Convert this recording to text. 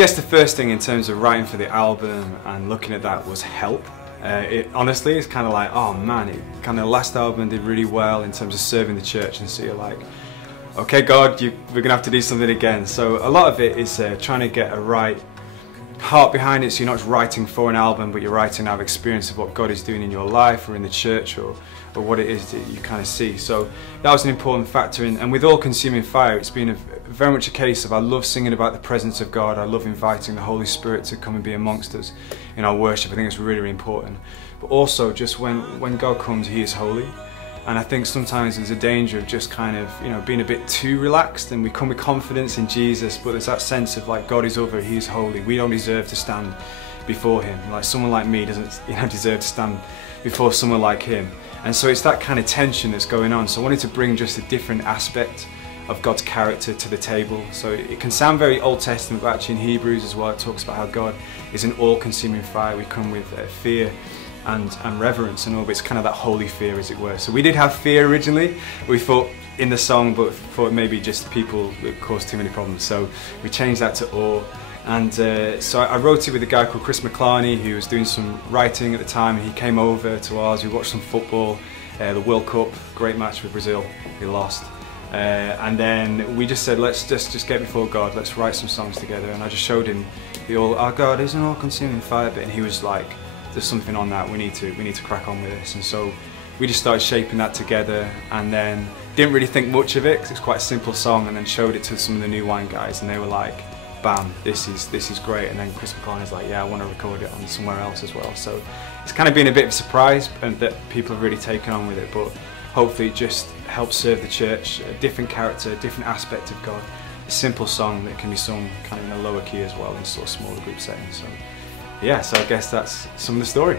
guess the first thing in terms of writing for the album and looking at that was help. Honestly, it's kind of like, oh man, the last album did really well in terms of serving the church, and so you're like, okay God, we're gonna have to do something again. So a lot of it is trying to get a right heart behind it, so you're not just writing for an album, but you're writing out of experience of what God is doing in your life or in the church, or what it is that you kind of see. So that was an important factor, and with All Consuming Fire, it's been very much a case of I love singing about the presence of God. I love inviting the Holy Spirit to come and be amongst us in our worship. I think it's really, really important. But also just when God comes, He is holy. And I think sometimes there's a danger of just kind of, being a bit too relaxed, and we come with confidence in Jesus, but there's that sense of like, God is over, He is holy. We don't deserve to stand before Him. Like someone like me doesn't deserve to stand before someone like Him. And so it's that kind of tension that's going on. So I wanted to bring just a different aspect of God's character to the table. So it can sound very Old Testament, but actually in Hebrews as well, it talks about how God is an all-consuming fire. We come with fear and reverence and all, but it's kind of that holy fear, as it were. So we did have fear originally, we thought in the song, but thought maybe just people would cause too many problems. So we changed that to awe. And so I wrote it with a guy called Chris McClarney, who was doing some writing at the time, and he came over to ours. We watched some football, the World Cup, great match with Brazil, we lost. And then we just said, let's just get before God, let's write some songs together. And I just showed him our God is an all-consuming fire bit, and he was like, there's something on that, we need to crack on with this. And so we just started shaping that together, and then didn't really think much of it because it's quite a simple song, and then showed it to some of the New Wine guys, and they were like, bam, this is great. And then Chris McClarney's like, yeah, I want to record it on somewhere else as well. So it's kind of been a bit of a surprise, and that people have really taken on with it, but hopefully it just helps serve the church, a different character, a different aspect of God, a simple song that can be sung kind of in a lower key as well in sort of smaller group settings. So yeah, so I guess that's some of the story.